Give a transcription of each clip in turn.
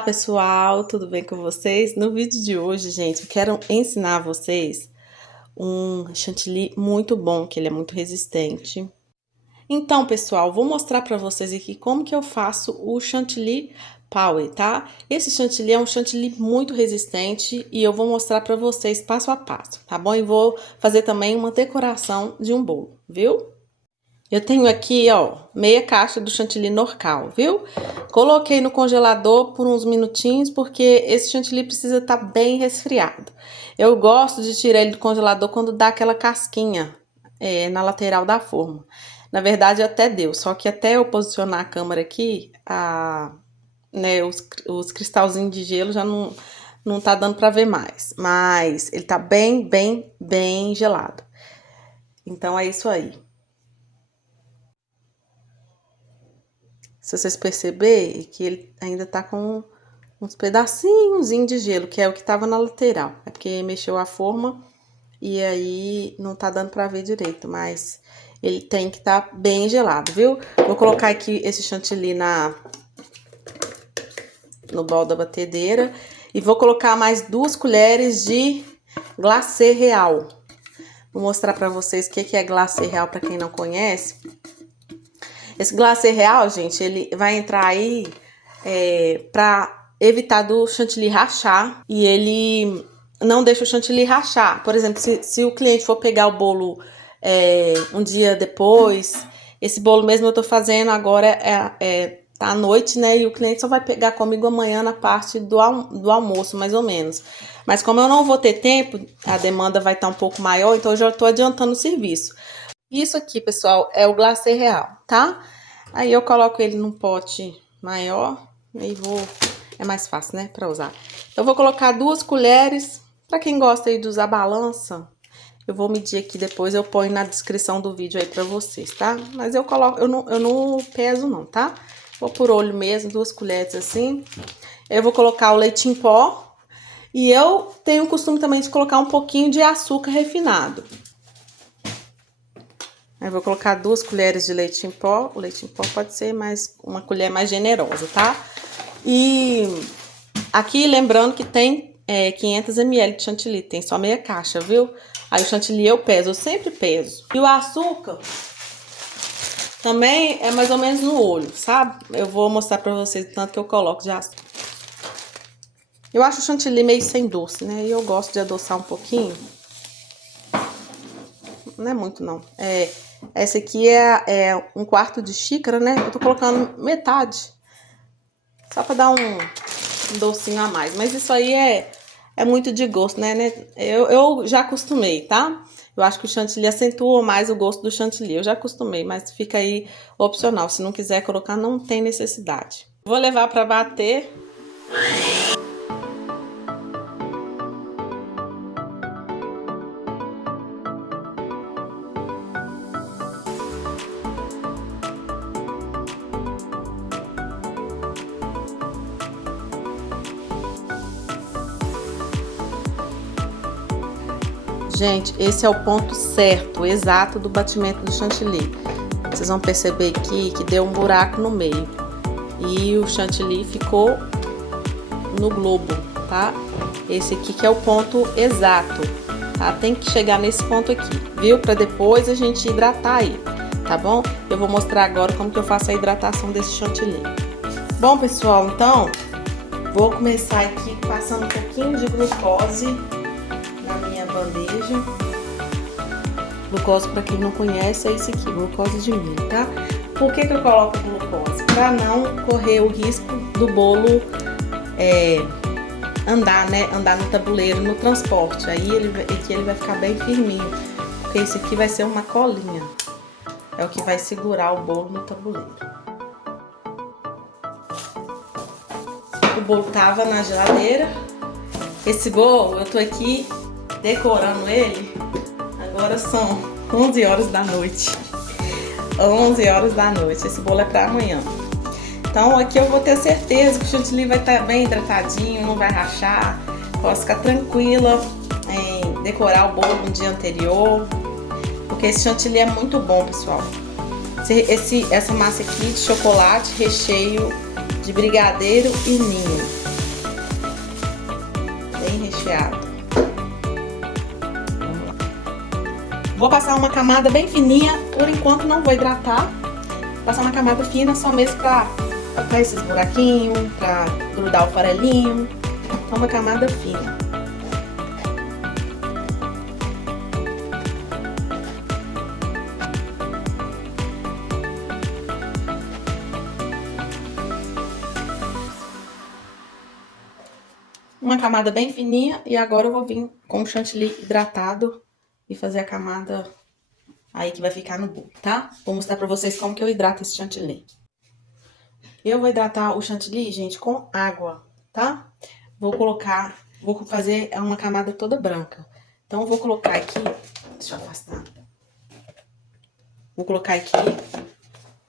Olá pessoal, tudo bem com vocês? No vídeo de hoje, gente, eu quero ensinar a vocês um chantilly muito bom, que ele é muito resistente. Então, pessoal, vou mostrar para vocês aqui como que eu faço o chantilly power, tá? Esse chantilly é um chantilly muito resistente e eu vou mostrar para vocês passo a passo, tá bom? E vou fazer também uma decoração de um bolo, viu? Eu tenho aqui, ó, meia caixa do chantilly Norcal, viu? Coloquei no congelador por uns minutinhos, porque esse chantilly precisa estar bem resfriado. Eu gosto de tirar ele do congelador quando dá aquela casquinha na lateral da forma. Na verdade, até deu, só que até eu posicionar a câmera aqui, os cristalzinhos de gelo já não tá dando pra ver mais. Mas ele tá bem gelado. Então, é isso aí. Se vocês perceberem que ele ainda tá com uns pedacinhos de gelo, que é o que tava na lateral. É porque mexeu a forma e aí não tá dando pra ver direito, mas ele tem que estar bem gelado, viu? Vou colocar aqui esse chantilly no bol da batedeira e vou colocar mais 2 colheres de glacê real. Vou mostrar pra vocês o que é glacê real pra quem não conhece. Esse glacê real, gente, ele vai entrar aí pra evitar do chantilly rachar. E ele não deixa o chantilly rachar. Por exemplo, se o cliente for pegar o bolo um dia depois, esse bolo mesmo eu tô fazendo agora tá à noite, né? E o cliente só vai pegar comigo amanhã na parte do almoço, mais ou menos. Mas como eu não vou ter tempo, a demanda vai estar um pouco maior, então eu já tô adiantando o serviço. Isso aqui, pessoal, é o glacê real, tá? Aí eu coloco ele num pote maior e é mais fácil, né, pra usar. Eu vou colocar 2 colheres. Pra quem gosta aí de usar balança, eu vou medir aqui depois, eu ponho na descrição do vídeo aí pra vocês, tá? Mas eu coloco, eu não peso não, tá? Vou por olho mesmo, 2 colheres assim. Eu vou colocar o leite em pó. E eu tenho o costume também de colocar um pouquinho de açúcar refinado. Aí vou colocar 2 colheres de leite em pó. O leite em pó pode ser uma colher mais generosa, tá? E aqui lembrando que tem 500 ml de chantilly, tem só meia caixa, viu? Aí o chantilly eu sempre peso. E o açúcar também é mais ou menos no olho, sabe? Eu vou mostrar pra vocês o tanto que eu coloco de açúcar. Eu acho o chantilly meio sem doce, né? E eu gosto de adoçar um pouquinho. Não é muito, não. Essa aqui é 1/4 de xícara, né? Eu tô colocando metade. Só pra dar um docinho a mais. Mas isso aí é muito de gosto, né? Eu já acostumei, tá? Eu acho que o chantilly acentua mais o gosto do chantilly. Eu já acostumei, mas fica aí opcional. Se não quiser colocar, não tem necessidade. Vou levar pra bater. Gente, esse é o ponto certo, exato do batimento do chantilly. Vocês vão perceber aqui que deu um buraco no meio. E o chantilly ficou no globo, tá? Esse aqui que é o ponto exato, tá? Tem que chegar nesse ponto aqui, viu? Pra depois a gente hidratar ele, tá bom? Eu vou mostrar agora como que eu faço a hidratação desse chantilly. Bom, pessoal, então, vou começar aqui passando um pouquinho de glucose na minha bandeja. Glucose, para quem não conhece, é esse aqui, glucose de milho, tá? Por que eu coloco glucose? Para não correr o risco do bolo andar, né? Andar no tabuleiro, no transporte. Aí ele vai ficar bem firminho, porque esse aqui vai ser uma colinha. É o que vai segurar o bolo no tabuleiro. O bolo tava na geladeira. Esse bolo, eu tô aqui decorando ele. Agora são 11 horas da noite. 11 horas da noite. Esse bolo é pra amanhã. Então aqui eu vou ter certeza que o chantilly vai estar bem hidratadinho, não vai rachar. Posso ficar tranquila em decorar o bolo no dia anterior. Porque esse chantilly é muito bom, pessoal. Essa massa aqui de chocolate, recheio de brigadeiro e ninho. Vou passar uma camada bem fininha, por enquanto não vou hidratar. Vou passar uma camada fina só mesmo pra esses buraquinhos, pra grudar o farelinho. Então uma camada fina. Uma camada bem fininha e agora eu vou vir com o chantilly hidratado e fazer a camada aí que vai ficar no bolo, tá? Vou mostrar pra vocês como que eu hidrato esse chantilly. Eu vou hidratar o chantilly, gente, com água, tá? Vou fazer uma camada toda branca. Então, eu vou colocar aqui, deixa eu afastar. Vou colocar aqui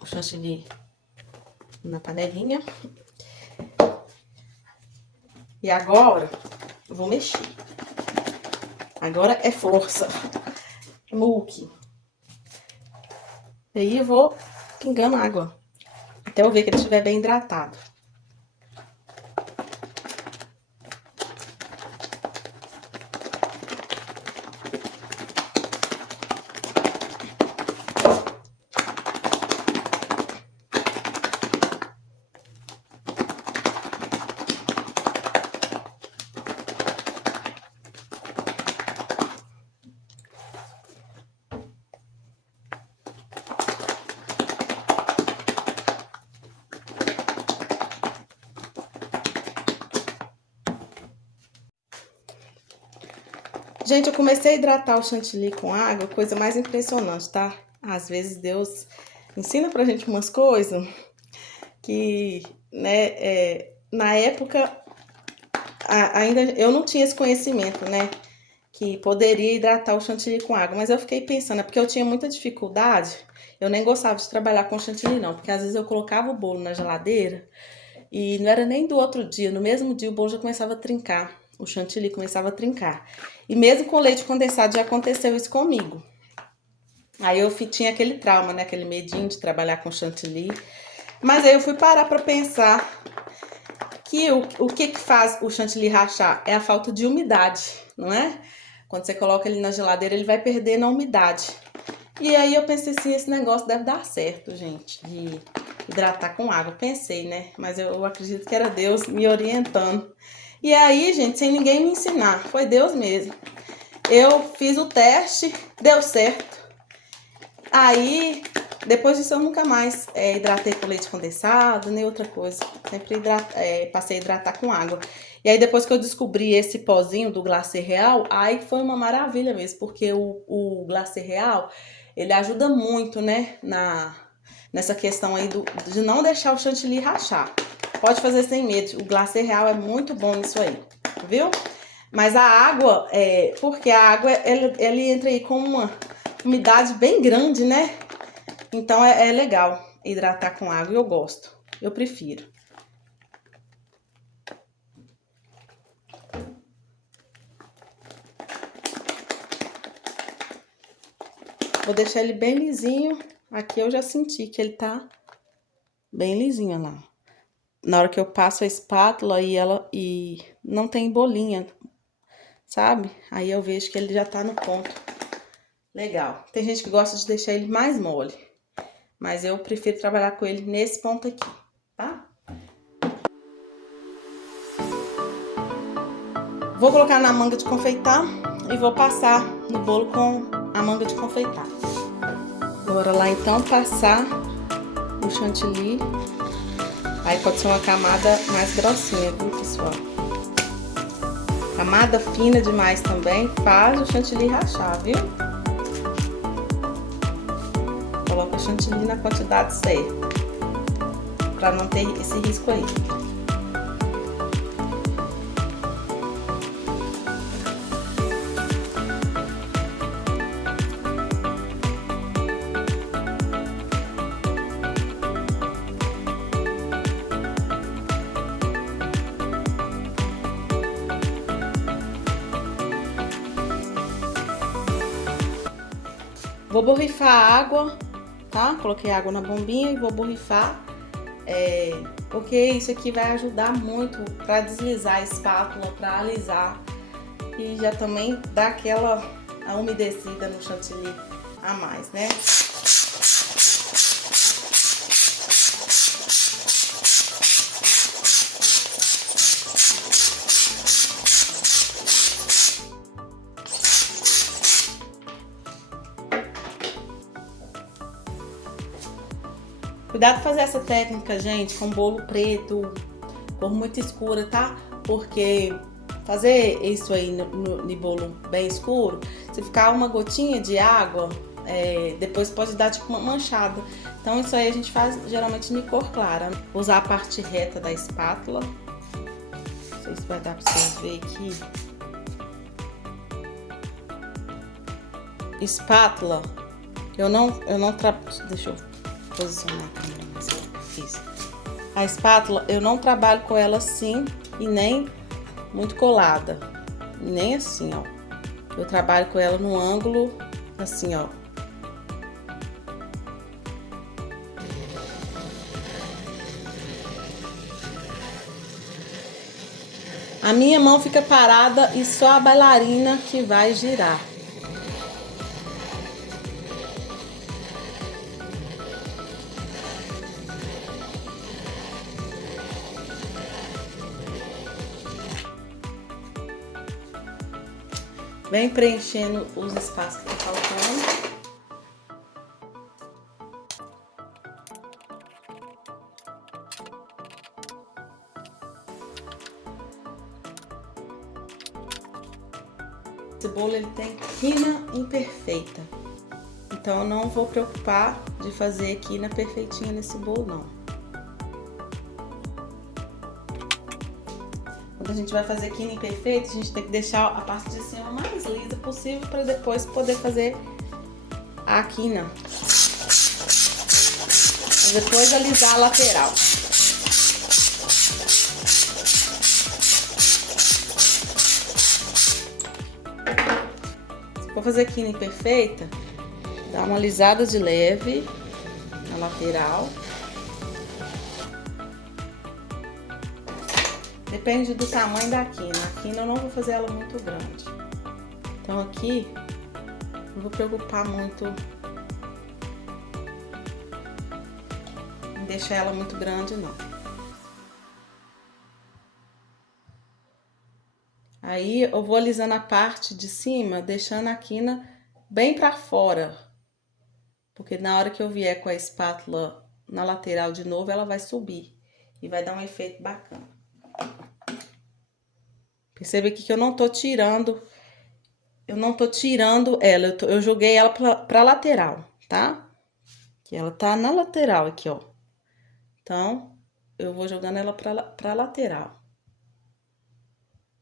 o chantilly na panelinha. E agora, eu vou mexer. Agora é força. Muque. E aí eu vou pingando água. Até eu ver que ele estiver bem hidratado. Gente, eu comecei a hidratar o chantilly com água, coisa mais impressionante, tá? Às vezes Deus ensina pra gente umas coisas que, né, na época ainda eu não tinha esse conhecimento, né? Que poderia hidratar o chantilly com água, mas eu fiquei pensando, é porque eu tinha muita dificuldade, eu nem gostava de trabalhar com chantilly não, porque às vezes eu colocava o bolo na geladeira e não era nem do outro dia, no mesmo dia o bolo já começava a trincar. O chantilly começava a trincar. E mesmo com leite condensado já aconteceu isso comigo. Aí eu tinha aquele trauma, né? Aquele medinho de trabalhar com chantilly. Mas aí eu fui parar pra pensar que o que faz o chantilly rachar é a falta de umidade, não é? Quando você coloca ele na geladeira, ele vai perdendo a umidade. E aí eu pensei assim, esse negócio deve dar certo, gente, de hidratar com água. Pensei, né? Mas eu acredito que era Deus me orientando. E aí, gente, sem ninguém me ensinar, foi Deus mesmo. Eu fiz o teste, deu certo. Aí, depois disso eu nunca mais hidratei com leite condensado, nem outra coisa. Sempre passei a hidratar com água. E aí, depois que eu descobri esse pozinho do Glacê Real, aí foi uma maravilha mesmo, porque o Glacê Real, ele ajuda muito, né, nessa questão aí de não deixar o chantilly rachar. Pode fazer sem medo, o Glacê Real é muito bom nisso aí, viu? Mas a água, porque a água, ele entra aí com uma umidade bem grande, né? Então é legal hidratar com água, eu gosto, eu prefiro. Vou deixar ele bem lisinho, aqui eu já senti que ele tá bem lisinho, olha lá. Na hora que eu passo a espátula e não tem bolinha, sabe? Aí eu vejo que ele já tá no ponto legal. Tem gente que gosta de deixar ele mais mole, mas eu prefiro trabalhar com ele nesse ponto aqui, tá? Vou colocar na manga de confeitar e vou passar no bolo com a manga de confeitar. Bora lá então passar o chantilly. Aí pode ser uma camada mais grossinha, viu, pessoal? Camada fina demais também faz o chantilly rachar, viu? Coloca o chantilly na quantidade certa, pra não ter esse risco aí. Vou borrifar a água, tá? Coloquei água na bombinha e vou borrifar, porque isso aqui vai ajudar muito para deslizar a espátula, para alisar e já também dá aquela umedecida no chantilly. a mais, né? Cuidado de fazer essa técnica, gente, com bolo preto, cor muito escura, tá? Porque fazer isso aí no bolo bem escuro, se ficar uma gotinha de água, depois pode dar tipo uma manchada. Então isso aí a gente faz geralmente de cor clara. Vou usar a parte reta da espátula. Não sei se vai dar pra vocês verem aqui. Espátula, eu não deixa eu posicionar a câmera mais. Isso. A espátula, eu não trabalho com ela assim e nem muito colada, nem assim, ó. Eu trabalho com ela no ângulo assim, ó. A minha mão fica parada e só a bailarina que vai girar. Vem preenchendo os espaços que tá faltando. Esse bolo ele tem quina imperfeita, então eu não vou preocupar de fazer quina perfeitinha nesse bolo não. Quando a gente vai fazer quina imperfeita, a gente tem que deixar a parte de cima mais lisa possível para depois poder fazer a quina. Depois alisar a lateral. Se for fazer quina imperfeita, dá uma alisada de leve na lateral. Depende do tamanho da quina. A quina eu não vou fazer ela muito grande. Então aqui, não vou preocupar muito em deixar ela muito grande, não. Aí eu vou alisando a parte de cima, deixando a quina bem pra fora. Porque na hora que eu vier com a espátula na lateral de novo, ela vai subir. E vai dar um efeito bacana. Perceba aqui que eu não tô tirando ela, eu joguei ela pra lateral, tá? Que ela tá na lateral aqui, ó. Então, eu vou jogando ela pra lateral.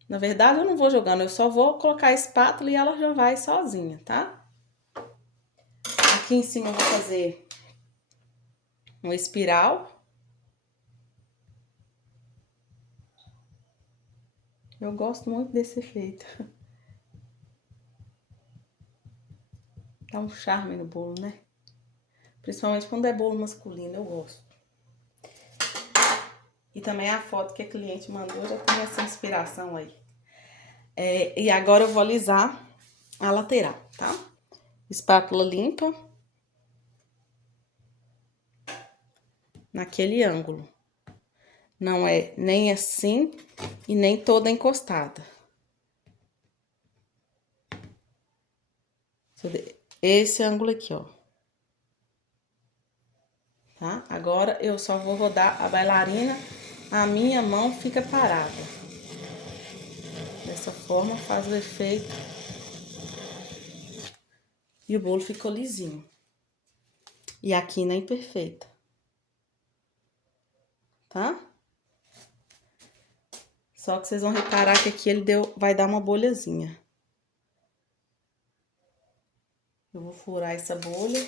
Na verdade, eu não vou jogando, eu só vou colocar a espátula e ela já vai sozinha, tá? Aqui em cima eu vou fazer uma espiral. Eu gosto muito desse efeito. Dá um charme no bolo, né? Principalmente quando é bolo masculino, eu gosto. E também a foto que a cliente mandou já tem essa inspiração aí. E agora eu vou alisar a lateral, tá? Espátula limpa. Naquele ângulo. Não é nem assim e nem toda encostada. Esse ângulo aqui, ó. Tá? Agora eu só vou rodar a bailarina, a minha mão fica parada. Dessa forma faz o efeito. E o bolo ficou lisinho. E a quina é imperfeita. Tá? Só que vocês vão reparar que aqui ele vai dar uma bolhazinha. Eu vou furar essa bolha.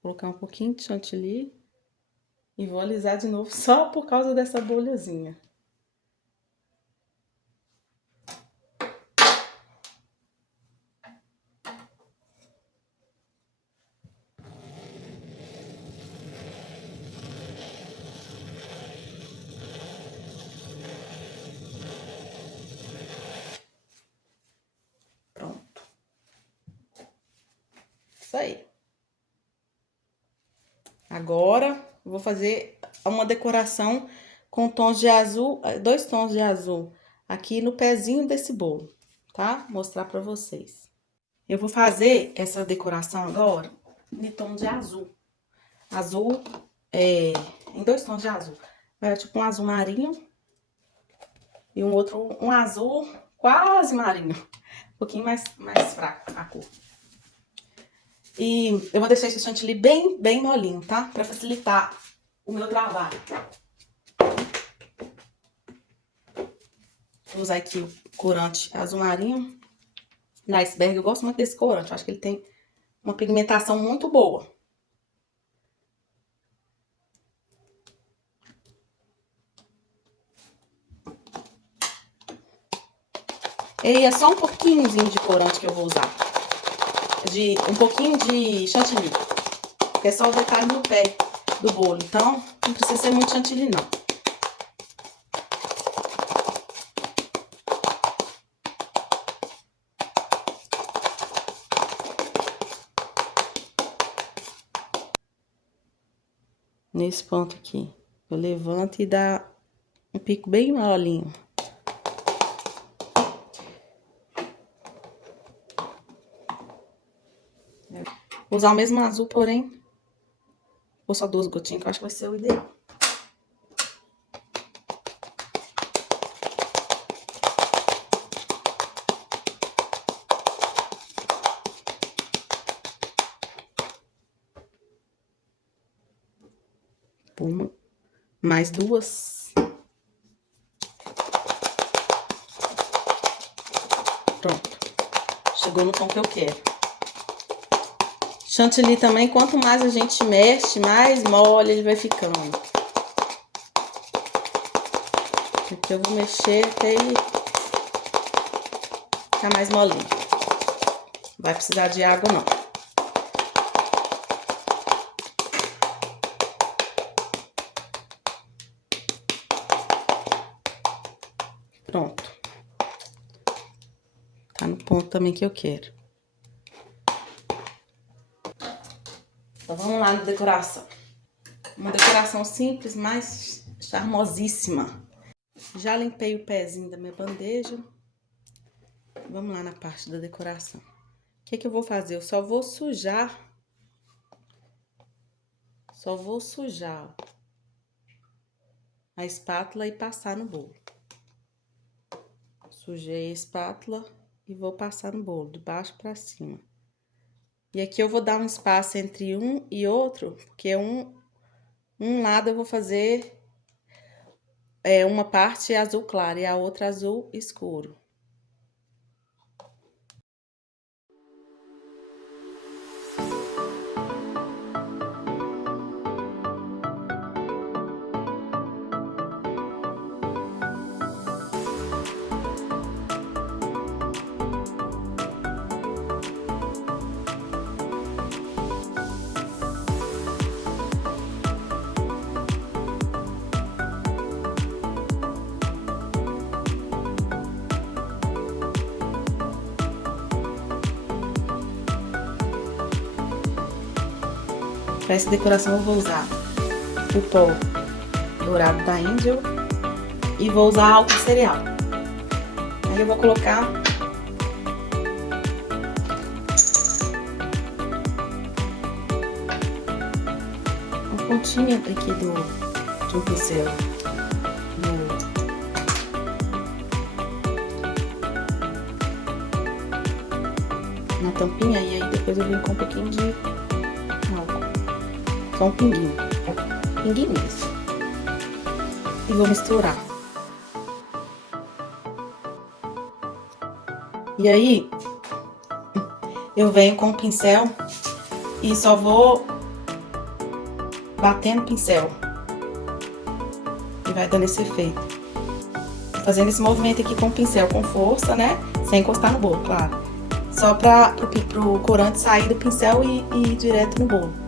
Colocar um pouquinho de chantilly. E vou alisar de novo só por causa dessa bolhazinha. Agora, eu vou fazer uma decoração com tons de azul, 2 tons de azul aqui no pezinho desse bolo, tá? Mostrar pra vocês. Eu vou fazer essa decoração agora em tom de azul. Azul, em 2 tons de azul. Tipo um azul marinho e um azul quase marinho. Um pouquinho mais fraco a cor. E eu vou deixar esse chantilly bem molinho, tá? Pra facilitar o meu trabalho. Vou usar aqui o corante azul marinho da Iceberg. Eu gosto muito desse corante. Eu acho que ele tem uma pigmentação muito boa. E é só um pouquinhozinho de corante que eu vou usar. Um pouquinho de chantilly. Que é só o detalhe no pé do bolo. Então, não precisa ser muito chantilly, não. Nesse ponto aqui, eu levanto e dá um pico bem molinho. Vou usar o mesmo azul, porém, ou só 2 gotinhas, que eu acho que vai ser o ideal. Uma, mais 2. Pronto. Chegou no tom que eu quero. Chantilly também, quanto mais a gente mexe, mais mole ele vai ficando. Aqui eu vou mexer até ele ficar mais molinho. Não vai precisar de água, não. Pronto. Tá no ponto também que eu quero. Então, vamos lá na decoração. Uma decoração simples, mas charmosíssima. Já limpei o pezinho da minha bandeja. Vamos lá na parte da decoração. O que eu vou fazer? Eu só vou sujar. A espátula e passar no bolo. Sujei a espátula e vou passar no bolo, de baixo pra cima. E aqui eu vou dar um espaço entre um e outro, porque um lado eu vou fazer uma parte azul claro e a outra azul escuro. Para essa decoração eu vou usar o pó dourado da Angel e vou usar álcool cereal. Aí eu vou colocar uma pontinha aqui de um pincel na tampinha, e aí depois eu venho com um pouquinho de álcool. Só um pinguinho. Pinguinho mesmo. E vou misturar. E aí, eu venho com o pincel e só vou batendo o pincel. E vai dando esse efeito. Fazendo esse movimento aqui com o pincel, com força, né? Sem encostar no bolo, claro. Só para o corante sair do pincel e ir direto no bolo.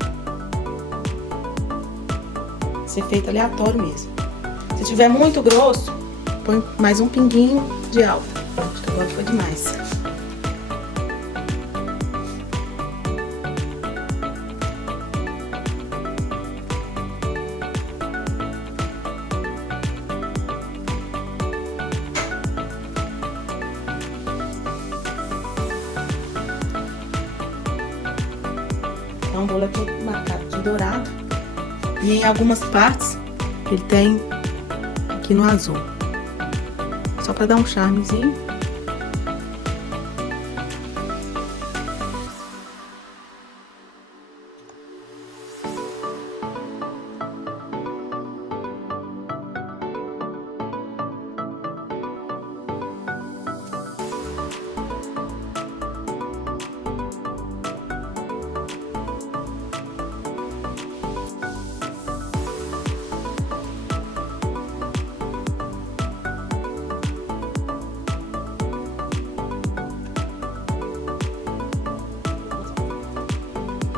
Esse efeito aleatório mesmo. Se tiver muito grosso, põe mais um pinguinho de álcool. Acho que agora foi demais. um bolo aqui marcado de dourado. E em algumas partes ele tem aqui no azul. Só pra dar um charmezinho.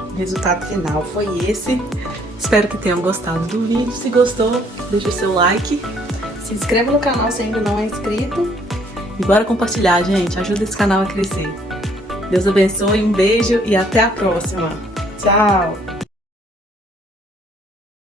O resultado final foi esse. Espero que tenham gostado do vídeo. Se gostou, deixa o seu like. Se inscreva no canal se ainda não é inscrito. E bora compartilhar, gente. Ajuda esse canal a crescer. Deus abençoe, um beijo e até a próxima. Tchau!